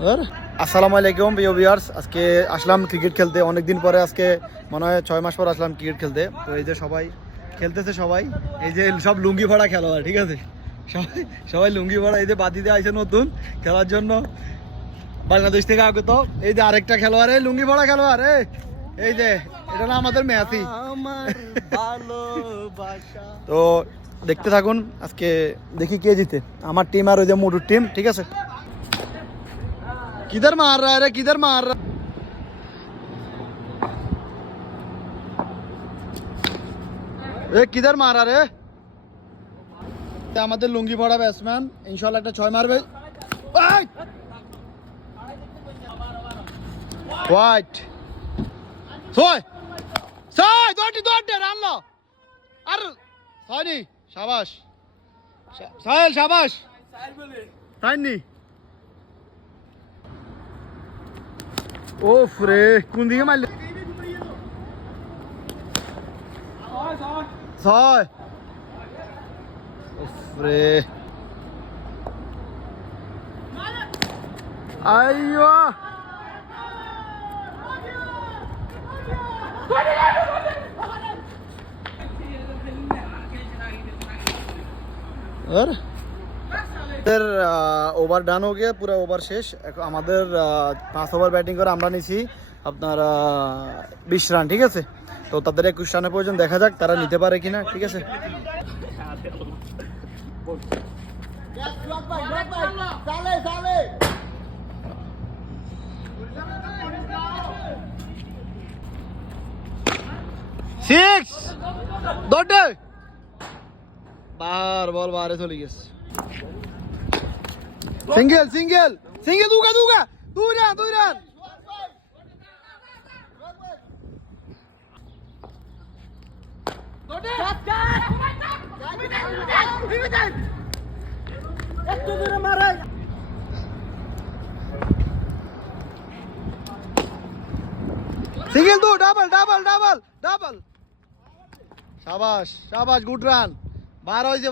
আসসালামু আলাইকুম প্রিয় ভিউয়ার্স, আজকে আসলাম ক্রিকেট খেলতে। অনেক দিন পরে, আজকে মনে হয় 6 মাস পর আসলাম ক্রিকেট খেলতে। তো এই যে সবাই খেলতেছে, সবাই এই যে সব লুঙ্গি ভরা খেলোয়াড়, ঠিক আছে, সবাই সবাই লুঙ্গি ভরা। এই যে বাদিতে আইছে নতুন খেলার জন্য, বাংলাদেশ থেকে আগত। এই যে আরেকটা খেলোয়াড়, এই লুঙ্গি ভরা খেলোয়াড়, এই যে এটা না আমাদের ম্যাচই। তো দেখতে থাকুন, আজকে দেখি কে জিতে, আমার টিম আর ওই যে মোটুর টিম, ঠিক আছে। किधर मार रहा है रे, किधर मार रहा है, किधर मारा रे। আমাদের লুঙ্গি পড়া ব্যাটসম্যান ইনশাআল্লাহ একটা 6 মারবে। হোয়াইট ছয় ছয় দৌড়ি দৌড়ে রানলো। আর সরি, শাবাশ সাহেল, শাবাশ তাইনি। ওফ রে, কোন দিকে মারলে? ছয়। ওফ রে, আইয়ো और ওভার ডান হয়ে গিয়ে পুরো ওভার শেষ। এখন আমাদের 5 ওভার ব্যাটিং করে আমরা নিছি আপনার 20 রান, ঠিক আছে। তো তাদের 21 রানের প্রয়োজন, দেখা যাক তারা নিতে পারে কিনা, ঠিক আছে। সিক্স দৌড়ে বাহার বল বাহারে চলে গেছে। সিঙ্গেল সিঙ্গেল সিঙ্গেল, দুগা দুগা, 2 run 2 run. Single 2, double double double double. শাবাশ শাবাশ, গুড রান, বার হয়েছে।